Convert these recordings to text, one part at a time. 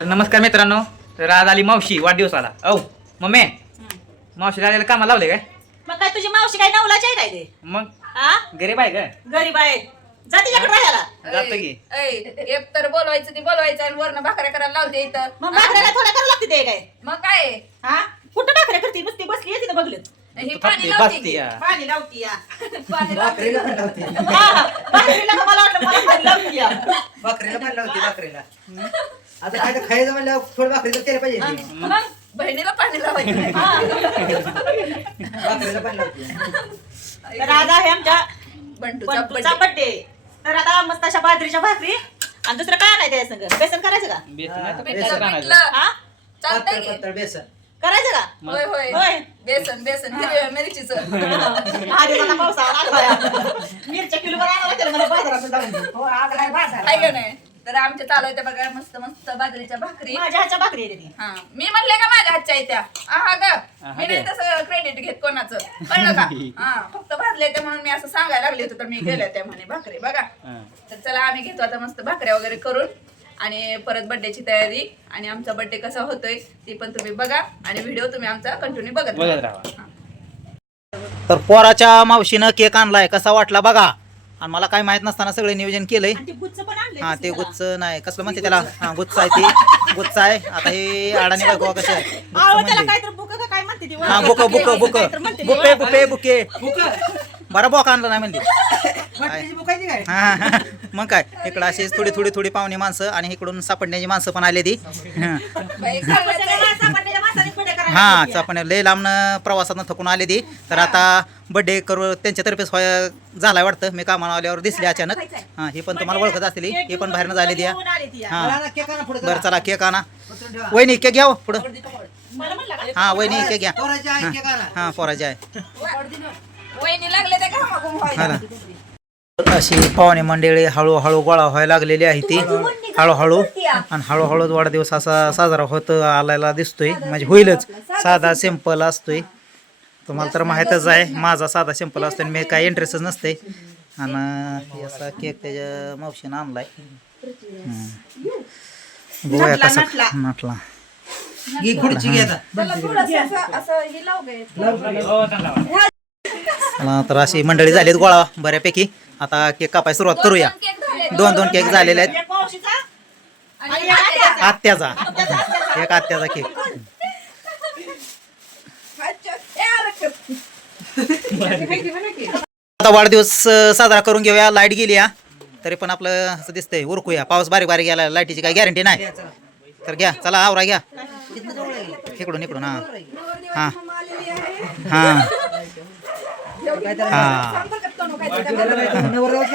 तर नमस्कार मित्रांनो तर आज आली मावशी वाढदिवसाला. औ मम्मी मावशीला आलेलं कामाला लावले काय? मग काय तुझी मावशी काय नवलाची आहे काय ते? मग? हा गरीब आहे का? गरीब आहे. जा तिच्याकडे राहायला. जातो की. ऐ, एक तर बोलवायचं ते बोलवायचं आणि वरनं भाकऱ्या करायला लावते इथं. मग भाकऱ्याला थोड्या करावं लागते ते काय? मग काय? आहे? हा कुठं भाकऱ्या करते? नुसती बसली आहे तिथं बघलेत ही तू पाणी थांबते, लावते बसते की? या. पाणी लावती या. पाणी लावते. भाकरीला का मला वाटलं मला पाणी लावती या. भाकरीला पण लावते भाकरीला. आता काय तर खायचं म्हणल्यावर थोडं भाकरीला केलं पाहिजे. की. मग बहिणीला पाणी लावायचं. भाकरीला पण लावते. तर आज आहे आमच्या बंटूचा बंटूचा birthday. बड्डे तर आता मस्त अशा बाजरीच्या भाकरी आणि दुसरं काय नाही त्या संग बेसन करायचं का? बेसन नाही तर पिठलं, बेसन आणायचं. पिठलं. हा? चालतंय पातळ की? पातळ बेसन. करायचं का? होय होय. होय. बेसन बेसन. हिरव्या मिरचीचं. पावसाळा मिरच्या किलो आणावं लागेल मला बाजारातून जाऊन. हो, आज आहे बाजार. आहे का नाही? तर आमच्या चालू आहे बघा मस्त मस्त बाजरीच्या भाकरी. माझ्या हातच्या भाकरी आहे ती हा मी म्हणले का माझ्या हातच्या आहे त्या? आहा ग मी नाही. तसं क्रेडिट घेत कोणाचं. कळलं का? हा फक्त भाजले ते म्हणून मी असं सांगायला लागले होते तर मी केल्या त्या म्हणे भाकरी बघा. हा. तर चला आम्ही घेतो आता मस्त भाकऱ्या वगैरे करून आणि परत बर्थडेची तयारी. आणि आमचा बर्थडे कसा होतोय ती पण तुम्ही बघा. आणि व्हिडिओ तुम्ही आमचा कंटिन्यू बघत बघत राहा. हा. तर पोराच्या मावशीनं केक आणलाय कसा वाटला बघा? आणि मला काय माहीत नसताना सगळे नियोजन केलंय. आणि ते गुच्छ पण आणले हा ते गुच्च नाही. कसलं म्हणते त्याला? हा गुच्च आहे ते. गुच्च आहे. आता हे अडाणी बायको कसं आहे? हा बुक बुक बुक. म्हणते ती. Bouquet bouquet bouquet. बुक. बरं बोक आणलं नाही म्हणते हा. मग काय? इकडं अशीच थोडी थोडी थोडी पाहुणे माणसं आणि इकडून सापडण्याची माणसं पण आली ती हा. हा. चापण लय लांबनं प्रवासानं थकून आले ती तर आता बर्थडे करू त्यांच्यातर्फेच होय- झालाय वाटतं. मी कामाला आल्यावर दिसले अचानक. हा ही पण तुम्हाला ओळखत असतील. ही पण बाहेरनं झाली ती. हा. बरं चला केक आणा. वहिनी केक घ्या हो, पुढं? हा वहिनी केक घ्या. हा. पोराजी आहे. हा ना. अशी पाहुणे मंडळी हळूहळू गोळा व्हायला लागलेली आहे ती. हळूहळू. आणि हळूहळू वाढदिवस असा साजरा होत आलेला दिसतोय. म्हणजे होईलच. साधा सिंपल असतोय. तुम्हाला तर माहीतच आहे माझा साधा सिंपल असतो आणि मी काही इंटरेस्टच नसते. आणि हे असा केक त्याच्या मावशीनं आणलाय. बघूया नटला, कसा असं- असं हे तर अशी मंडळी झालीत गोळा बऱ्यापैकी. आता केक कापायला सुरुवात करूया. दोन झाले. दोन केक झालेले आहेत. आत्याचा. एक आत्याचा केक अच्छा. ए, अरे, आता वाढदिवस साजरा करून घेऊया. लाइट गेली हा. तरी पण आपलं असं दिसतंय उरकूया. पाऊस बारीक बारीक गेला लाईटीची काही गॅरंटी नाही. तर घ्या चला आवरा घ्या. इकडून इकडून हा. हा. हा. हा. नवरदेवच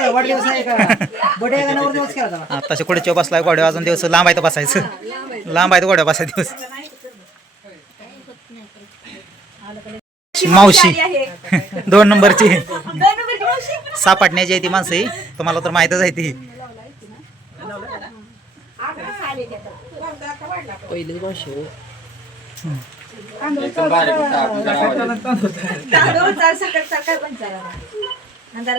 कुठे चोप बसलाय गोड्या अजून दिवस लांब आहे तर बसायचं. लांब आहे तर गोड्या बसायचं दिवस. मावशी. दोन नंबरची. सापडण्याची आहे ती माणसं. ही. तुम्हाला तर माहितच आहे ती.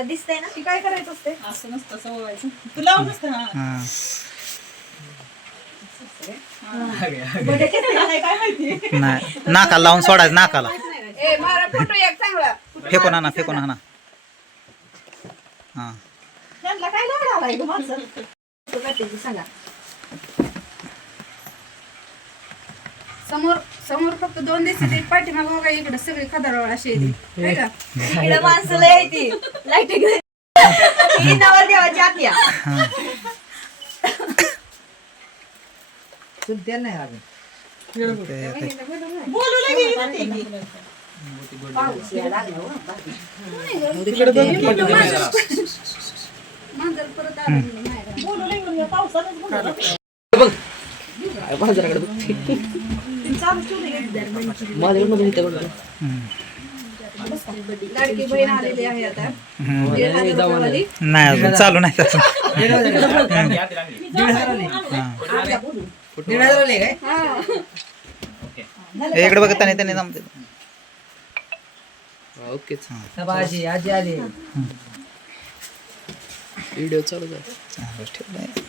दिसतंय ना? काय करायचं असते? असं नसतं सववायचं. तुला नसतं हा. बर्थडे केलं नाही काय माहिती? नाही नाकाला लावून सोडायचं नाकाला. फोटो एक चांगला. फेकून आणा फेकून आणा हा. त्यांना काय समोर समोर फक्त दोन दिवसाची पाठीमाग बघा इकडे सगळी खदारवाळ अशी येते है. का? इकडे माणसं लय येते लाइट ही नवर देवाची आत्या नाही. बोलू लगे नाही लाडकी बहीण आलेली आहे आता नाही अजून चालू नाही इकडे बघत नाही त्यांनी जमते बा, आजी आजी आली. चालू ठेवलंय.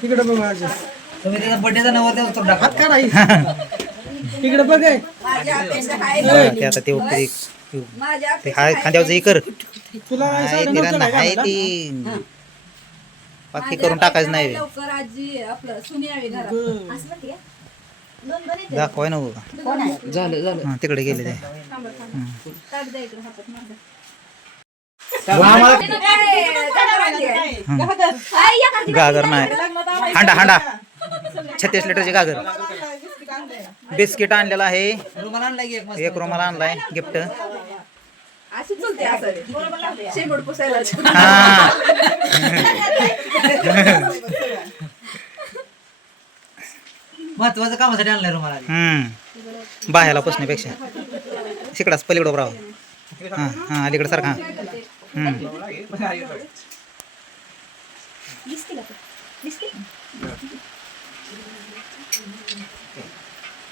तिकडे बघ माझ्या तुम्ही त्याचा उतरून टाका काढा तिकडे बघ हे. आता ते उपरी ते हाय हे कर. तुला ती. माझी करून टाकायचं नाही. लवकर आजी आपलं सुनी यावी घरात. दाखवाय नको का? झालं झालं. हा, तिकडे गेले ते? गागर नाही. हांडा हांडा. छत्तीस लिटरची गागर बिस्किट आणलेलं आहे. एक रुमाल आणलाय गिफ्ट. हा. महत्वाचं कामासाठी आणलाय रुमाल. हम्म. बाह्याला पुसण्यापेक्षा. तिकडाच पलीकडं राव हां हां अलीकडं सारखा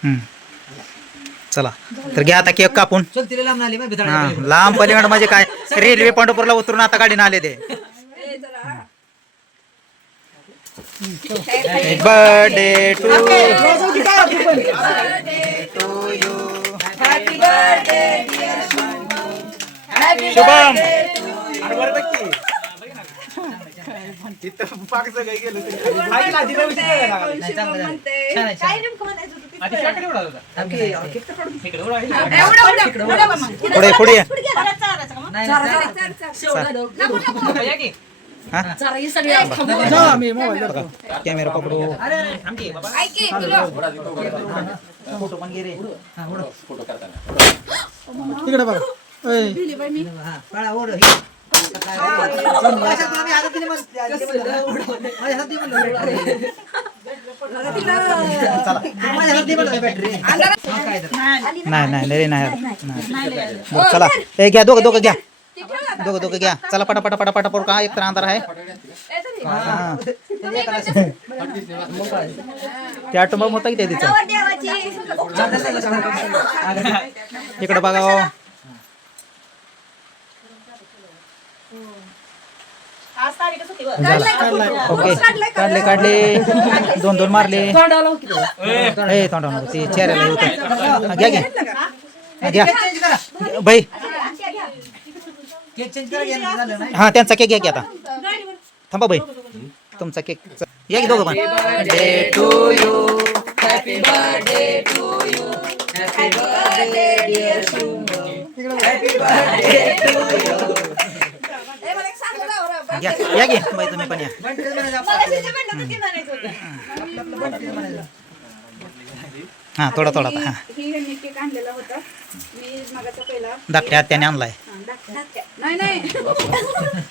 हम्म. चला तर घ्या आता केक कापून. लांब पलीकडं म्हणजे काय? रेल्वे पंढरपूरला उतरून आता गाडीनं आले ते ए, चला. Birthday to Happy birthday, dear Happy Shubham Shubham म्हणते. आधी शॉट केवढा होता? इकडे उडा. एवढं, एवढं, एवढं बा मग. पुढे पुढे कॅमेरा. पकडू. फोटो पण घे रे. हा, ओढ. तिकडे बघा. हा. ही. हा. नाही नाही नाही नाही. नाही. बरं, चला. घ्या दोघं दोघं घ्या. दोघं दोघं घ्या चला पटापटा पटापटा पट का एक तर अंधार आहे ए, चल हे. हा. तुम्ही इकडचे- त्या टुंबा मोठा किती आहे तिचा गावात देवाची. इकडे बघा हो. आज तारीखच होती बरं. झाला काढलाय का? ओके पुरुष काढलाय का? काढले काढले दोन दोन मारले ए तोंडावर ते चेहऱ्याला होतं हा, घ्या घ्या हा, घ्या चेंज करा. बाई केक चेंज करा, घ्या, झालं नाही. हा त्यांचा केक घ्या की आता. थांबा बाई. तुमचा केक या की दोघं पण. बर्थडे टू यू या की बाई तुम्ही पण या. हा थोडा थोडा हा. ह्यांनी केक आणलेला होता. मी मगाचा पहिला. धाकट्या आत्याने आणलाय. नाही नाही.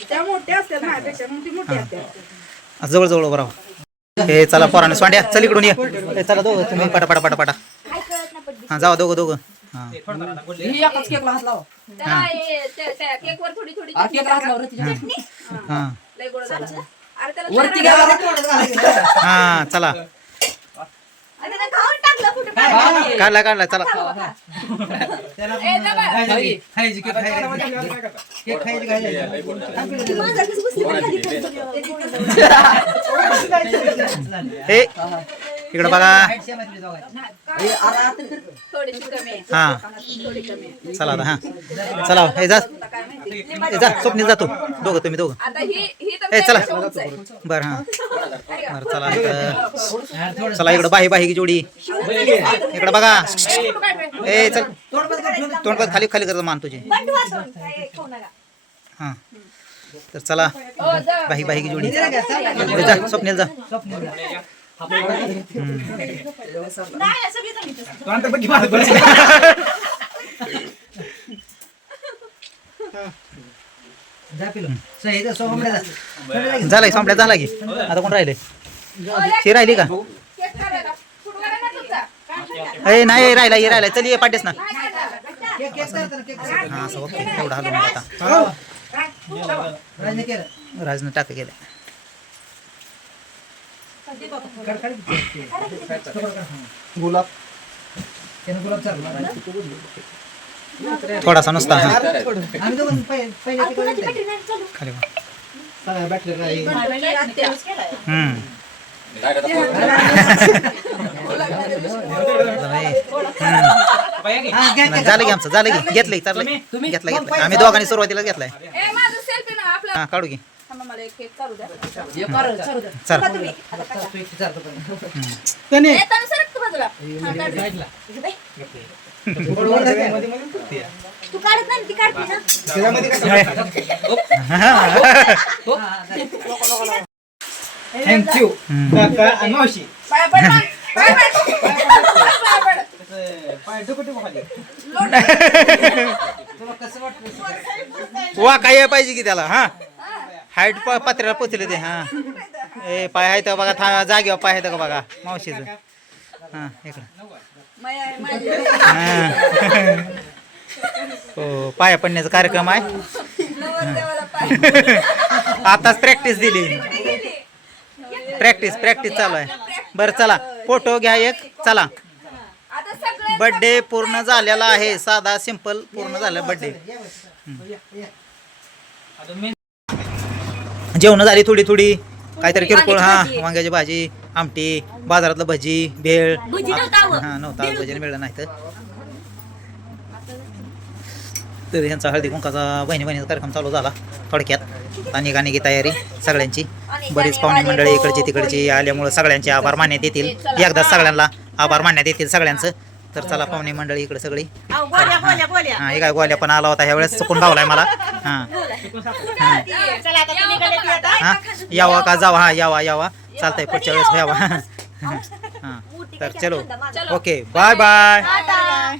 त्या मोठ्या असतात माझ्यापेक्षा. मग ती मोठी असतात. जवळ जवळ उभं राहा. हे चला पोराने स्वांड्या चल इकडून ये. हे चला दोघं तुम्ही. पटा पटा पटा पटा. हा जावा दोघं दोघं. हा. त्याला हे- त्या- त्या केकवर थोडी थोडी चटणी चटणी? हा. लय गोड झाला. अरे त्याला वरती जरा- घ्या, वरती थोडं घालायचं. हा चला आणि त्यानं खाऊन टाकलं कुठं काढला काढला चला. हे इकडं बघा. हा थोडी कमी आहे. चला आता हा. चला हे जा. हे जा स्वप्नील जातो दोघं तुम्ही दोघं. ए, चला. बरं हा. बरं चला इकडं. चला इकडं बाही बाही की जोडी. इकडं बघा. ए चल. तोंड. तोंड खाली खाली करतो मान तुझे. बंद वाचून काय खाऊ नका हा. तर चला. जा. बाही बाही की जोडी. जा स्वप्नील जा. झालाय संपल्या झाला की. आता कोण राहिले? ती राहिली का. ए नाही राहिला ये राहिला. चल ये पाठीस ना. हा असं ओके एवढा हलवून आता राजने टाक गेले. गुलाब. गुलाब चालला. थोडासा नुसता हा. खाली हम्म. झालं की आमचं झालं की. घेतलंय चाललं घेतलं घेतलं आम्ही दोघांनी सुरुवातीला घेतलाय. ए माझं सेल्फी ना आपला. हा काढू की. थांबा, मला एक केक चालू द्या. चल. त्याने ए, तनु सरक तू बाजूला. हा, काढ. दे. तू काढत नाही ती काढते ना थँक्यू काका आणि मावशी पाया पड मग. पाया पड. पाया पड. वा काय यायला पाहिजे की त्याला हा हाईट पात्र्याला पोचले ते हा ए पाय आहे तर बघा था जागेवर पाय आहे का बघा मावशीचं हा इकडं. हा. हो पाया पडण्याचा कार्यक्रम आहे. आताच प्रॅक्टिस दिली. प्रॅक्टिस प्रॅक्टिस चालू आहे. बरं चला. फोटो घ्या एक. चला. बर्थडे पूर्ण झालेला आहे. साधा सिंपल पूर्ण झाला बर्थडे जेवण झाली थोडी थोडी. काहीतरी किरकोळ हा वांग्याची भाजी. आमटी बाजारातलं भजी भेळ. हा नव्हता भजी मिळलं नाही तर. ह्यांचा हळदी कुंकाचा बहिणी बहिणीचा कार्यक्रम चालू झाला थोडक्यात. आणि गाणी तयारी सगळ्यांची. बरीच पाहुणे मंडळी इकडची तिकडची आल्यामुळे सगळ्यांचे आभार मानण्यात येतील. एकदा सगळ्यांना आभार मानण्यात येतील सगळ्यांचं. तर चला पाहुणे मंडळी इकडे सगळी. हा हे काय गोल्या पण आला होता. ह्या वेळेस चुकून गावलाय मला. हा. हा यावा का जावा? हा यावा यावा. चालतंय पुढच्या वेळेस यावा हा. तर चलो. Okay bye bye